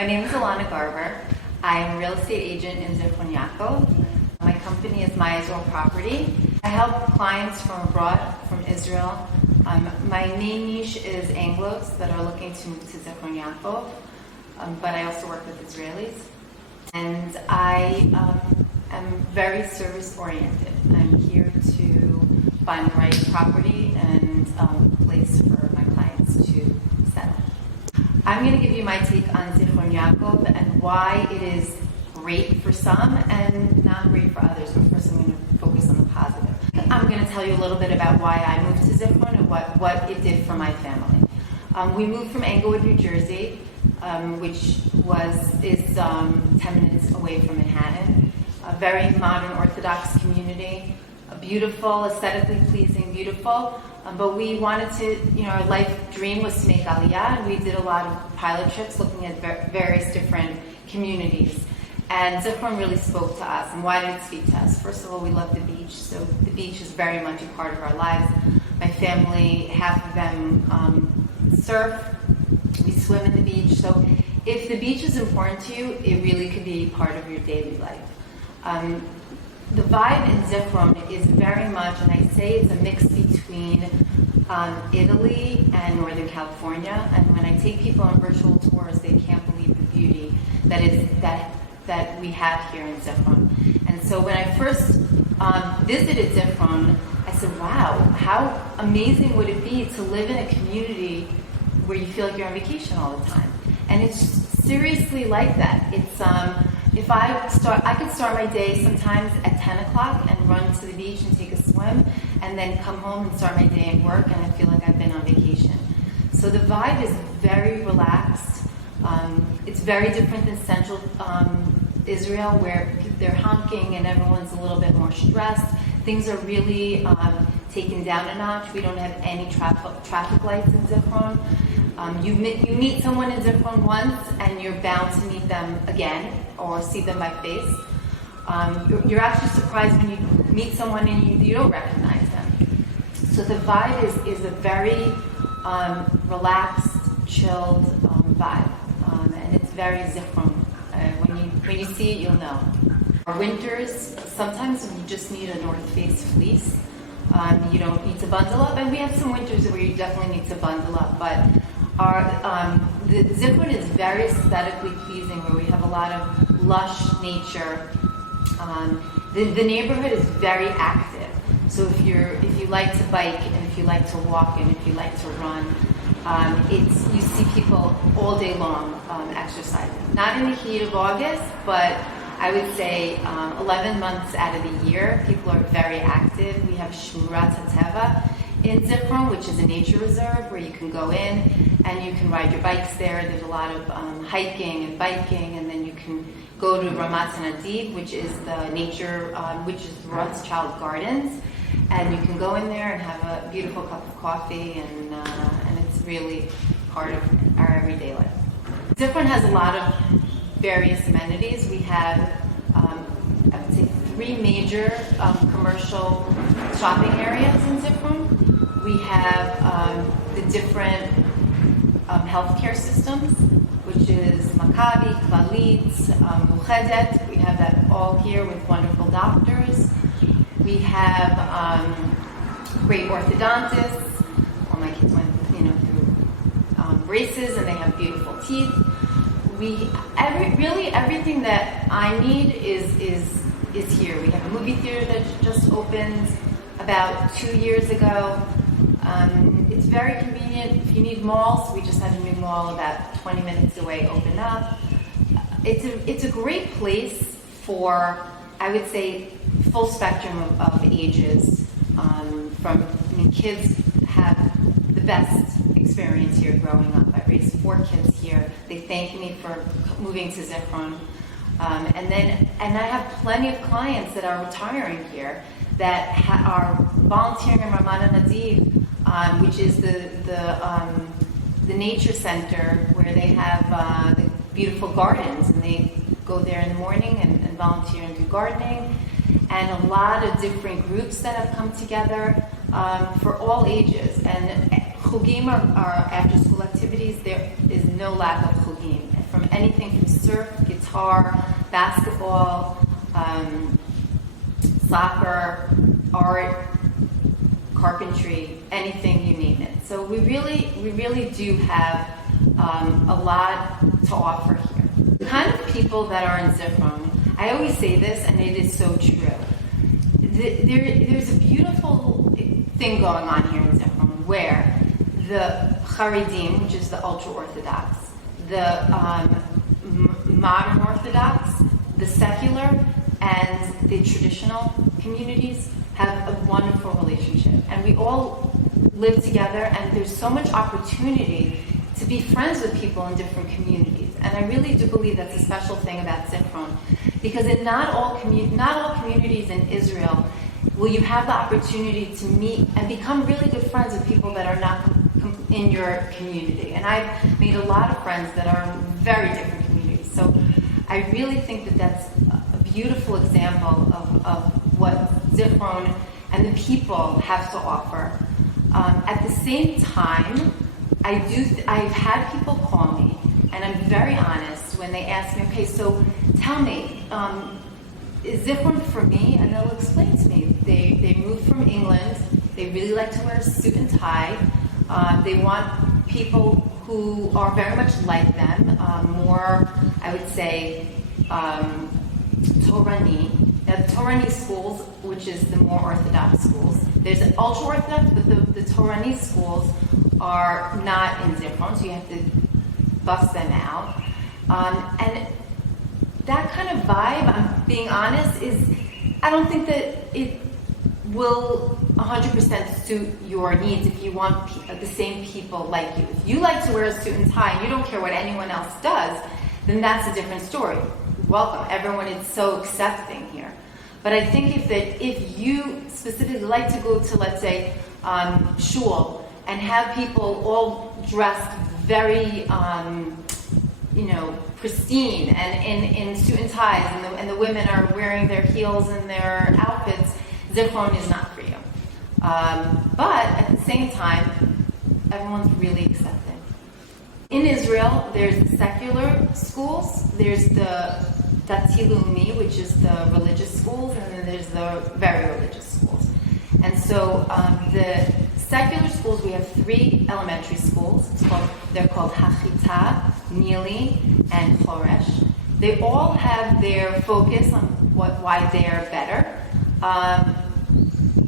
My name is Ilana Garber. I'm a real estate agent in Zichron Yaakov. My company is My Israel Property. I help clients from abroad, from Israel. My main niche is Anglos that are looking to move to Zichron Yaakov, but I also work with Israelis. And I am very service-oriented. I'm here to find the right property and place for my clients to settle. I'm going to give you my take on Zichron Yaakov and why it is great for some and not great for others. But first I'm going to focus on the positive. I'm going to tell you a little bit about why I moved to Zichron and what it did for my family. We moved from Englewood, New Jersey, which is 10 minutes away from Manhattan. A very modern Orthodox community, a beautiful, aesthetically pleasing, beautiful. But we wanted to, our life dream was to make Aliyah, and we did a lot of pilot trips looking at various different communities. And Zichron really spoke to us. And why did it speak to us? First of all, we love the beach, so the beach is very much a part of our lives. My family, half of them surf, we swim in the beach. So if the beach is important to you, it really could be part of your daily life. The vibe in Zichron is very much, and I say it's a mix between Italy and Northern California. And when I take people on virtual tours, they can't believe the beauty that we have here in Zichron. And so when I first visited Zichron, I said, wow, how amazing would it be to live in a community where you feel like you're on vacation all the time. And it's seriously like that. It's I could start my day sometimes at 10 o'clock and run to the beach and take a swim, and then come home and start my day and work, and I feel like I've been on vacation. So the vibe is very relaxed. It's very different than central Israel, where they're honking and everyone's a little bit more stressed. Things are really taken down a notch. We don't have any traffic lights in Zichron. You meet someone in Zichron once, and you're bound to meet them again or see them by face. You're actually surprised when you meet someone and you don't recognize them. So the vibe is a very relaxed, chilled vibe, and it's very Zichron. When you see it, you'll know. Our winters, sometimes you just need a North Face fleece. You don't need to bundle up, and we have some winters where you definitely need to bundle up, but the Zichron is very aesthetically pleasing, where we have a lot of lush nature. The neighborhood is very active. So if you like to bike, and if you like to walk, and if you like to run, you see people all day long exercising. Not in the heat of August, but I would say 11 months out of the year, people are very active. We have Shmurat HaTeva in Zichron, which is a nature reserve where you can go in and you can ride your bikes there. There's a lot of hiking and biking, and then you can go to Ramat Nadiv, which is the nature, which is Rothschild Gardens, and you can go in there and have a beautiful cup of coffee, and it's really part of our everyday life. Zichron has a lot of various amenities. We have, I would say, 3 major commercial shopping areas in Zichron. We have the different healthcare systems, which is Maccabi, Clalit, Muchedet. We have that all here with wonderful doctors. We have great orthodontists. All my kids went, through braces, and they have beautiful teeth. Really everything that I need is here. We have a movie theater that just opened about 2 years ago. It's very convenient. If you need malls, we just had a new mall about 20 minutes away open up. It's a great place for, I would say, full spectrum of ages. Kids have the best experience here growing up. I raised 4 kids here. They thank me for moving to Zichron. And I have plenty of clients that are retiring here that are volunteering in Ramat Nadiv, which is the nature center where they have the beautiful gardens, and they go there in the morning and volunteer and do gardening. And a lot of different groups that have come together for all ages. And chugim are after-school activities. There is no lack of chugim, from anything surf, guitar, basketball, soccer, art, carpentry, anything you name it. So we really do have a lot to offer here. The kind of people that are in Zichron, I always say this, and it is so true. There's a beautiful thing going on here in Zichron where the Haredim, which is the ultra-Orthodox, the modern Orthodox, the secular, and the traditional communities have a wonderful relationship. And we all live together, and there's so much opportunity to be friends with people in different communities. And I really do believe that's a special thing about Zichron, because in not all communities in Israel will you have the opportunity to meet and become really good friends with people that are not in your community. And I've made a lot of friends that are in very different communities. So I really think that that's a beautiful example of what Zichron and the people have to offer. At the same time, I've had people call me, and I'm very honest when they ask me, okay, so tell me, is Zichron for me? And they'll explain to me. They moved from England. They really like to wear a suit and tie. They want people who are very much like them, more, I would say, Torani. Now, the Torani schools, which is the more Orthodox schools, there's an ultra-Orthodox, but the Torani schools are not in Zichron, so you have to bust them out. And that kind of vibe, I'm being honest, I don't think that it will 100% suit your needs if you want the same people like you. If you like to wear a suit and tie and you don't care what anyone else does, then that's a different story. Welcome. Everyone is so accepting here. But I think if you specifically like to go to, let's say, shul and have people all dressed very, pristine and in suit and ties, and the women are wearing their heels and their outfits, Zichron is not for you. But at the same time, everyone's really accepting. In Israel, there's the secular schools, there's the Dati Leumi, which is the religious schools, and then there's the very religious schools. And so the secular schools, we have 3 elementary schools. They're called Hachita, Nili, and Choresh. They all have their focus on why they're better.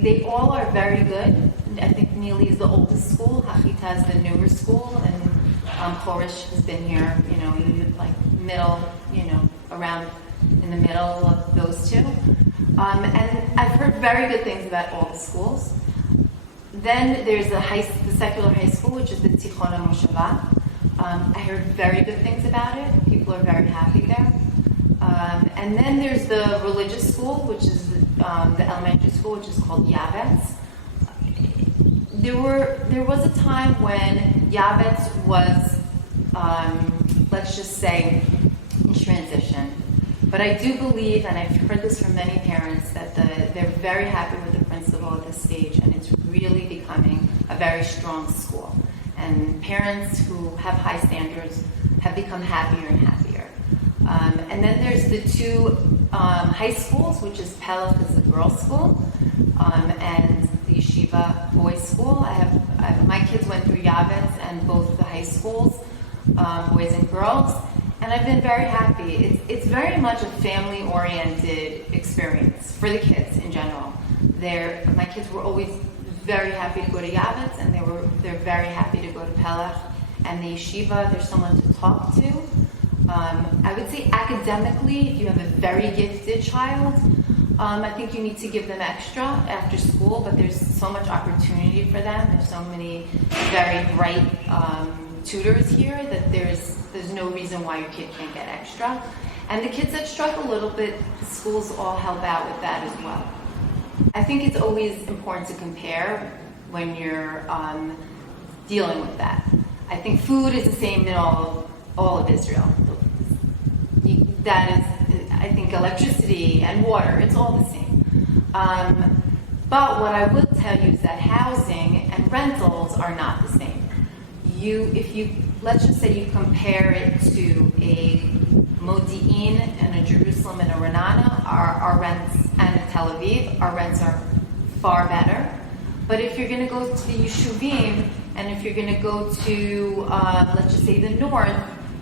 They all are very good. I think Nili is the oldest school, Hachita is the newer school, and Choresh has been here, middle, around in the middle of those two. And I've heard very good things about all the schools. Then there's the secular high school, which is the Zichron Yaakov. I heard very good things about it. People are very happy there. And then there's the religious school, which is the elementary school, which is called Yavetz. There was a time when Yavetz was, let's just say, in transition. But I do believe, and I've heard this from many parents, that they're very happy with the principal at this stage, and it's really becoming a very strong school. And parents who have high standards have become happier and happier. And then there's the 2 high schools, which is Pelach is the girls' school, and the Yeshiva boys' school. My kids went through Yavetz and both the high schools, boys and girls, and I've been very happy. It's very much a family-oriented experience for the kids in general. My kids were always very happy to go to Yavetz, and they're very happy to go to Pelach. And the yeshiva, there's someone to talk to. I would say academically, if you have a very gifted child, I think you need to give them extra after school, but there's so much opportunity for them. There's so many very bright tutors here that there's no reason why your kid can't get extra. And the kids that struggle a little bit, the schools all help out with that as well. I think it's always important to compare when you're dealing with that. I think food is the same in all of Israel. That is, I think, electricity and water, it's all the same. But what I will tell you is that housing and rentals are not the same. Let's just say you compare it to a Modi'in and a Jerusalem and a Ra'anana, our rents, and a Tel Aviv, our rents are far better. But if you're going to go to the Yeshuvim, and if you're going to go to, let's just say, the north,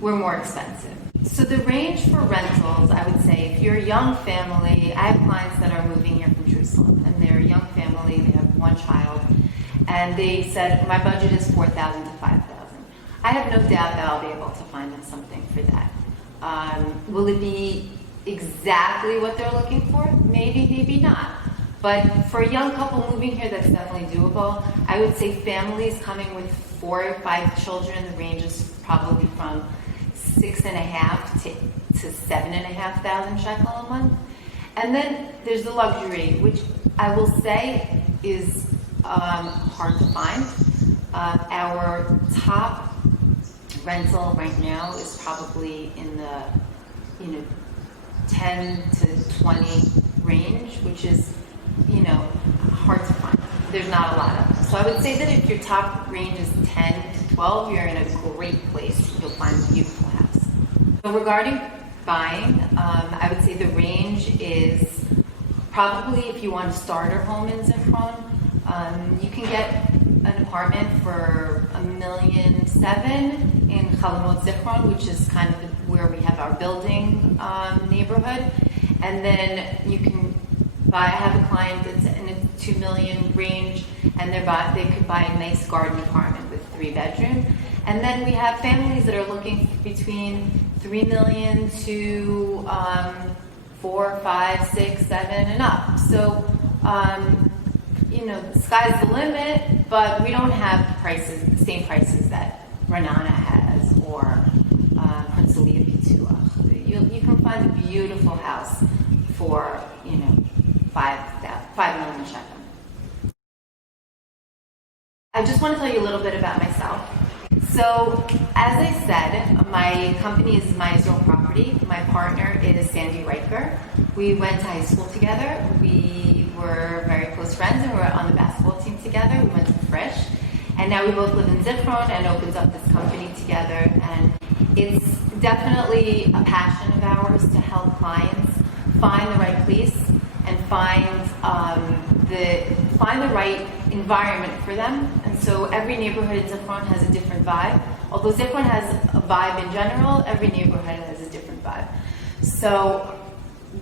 we're more expensive. So the range for rentals, I would say, if you're a young family, I have clients that are moving here from Jerusalem, and they're a young family, they have one child, and they said, my budget is $4,000 to $5,000. I have no doubt that I'll be able to find them something for that. Will it be exactly what they're looking for? Maybe, maybe not. But for a young couple moving here, that's definitely doable. I would say families coming with 4 or 5 children, the range is probably from 6,500 to 7,500 shekel a month. And then there's the luxury, which I will say is hard to find. Our top rental right now is probably in the 10 to 20 range, which is hard to find. There's not a lot of them. So I would say that if your top range is 10 to 12, you're in a great place. You'll find a beautiful house. So regarding buying, I would say the range is probably, if you want a starter home in Zichron, you can get an apartment for $1.7 million in Chalamot Zichron, which is kind of where we have our building neighborhood. And then you can I have a client that's in a $2 million range, and they could buy a nice garden apartment with 3 bedrooms. And then we have families that are looking between $3 million to 4, 5, 6, 7, and up. So, the sky's the limit, but we don't have the same prices that Ra'anana has or Prince Aliyah Pituach. You can find a beautiful house for, 5 million shekel. I just want to tell you a little bit about myself. So, as I said, my company is my Israel property. My partner is Sandy Riker. We went to high school together. We were very close friends, and we were on the basketball team together. We went to Frisch, and now we both live in Zichron and opens up this company together. And it's definitely a passion of ours to help clients find the right place and find the right environment for them. And so every neighborhood in Zichron has a different vibe. Although Zichron has a vibe in general, every neighborhood has a different vibe. So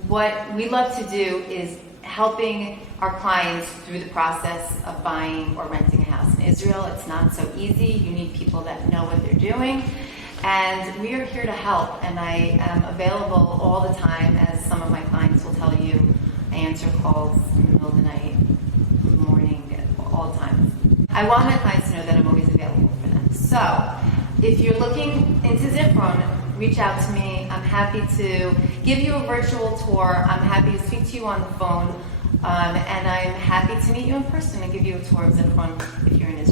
what we love to do is helping our clients through the process of buying or renting a house in Israel. It's not so easy. You need people that know what they're doing. And we are here to help, and I am available all the time, as some of my clients will tell you. I answer calls in the middle of the night, morning, all the time. I want my clients to know that I'm always available for them. So, if you're looking into Zichron, reach out to me. I'm happy to give you a virtual tour. I'm happy to speak to you on the phone. And I'm happy to meet you in person and give you a tour of Zichron if you're in Israel.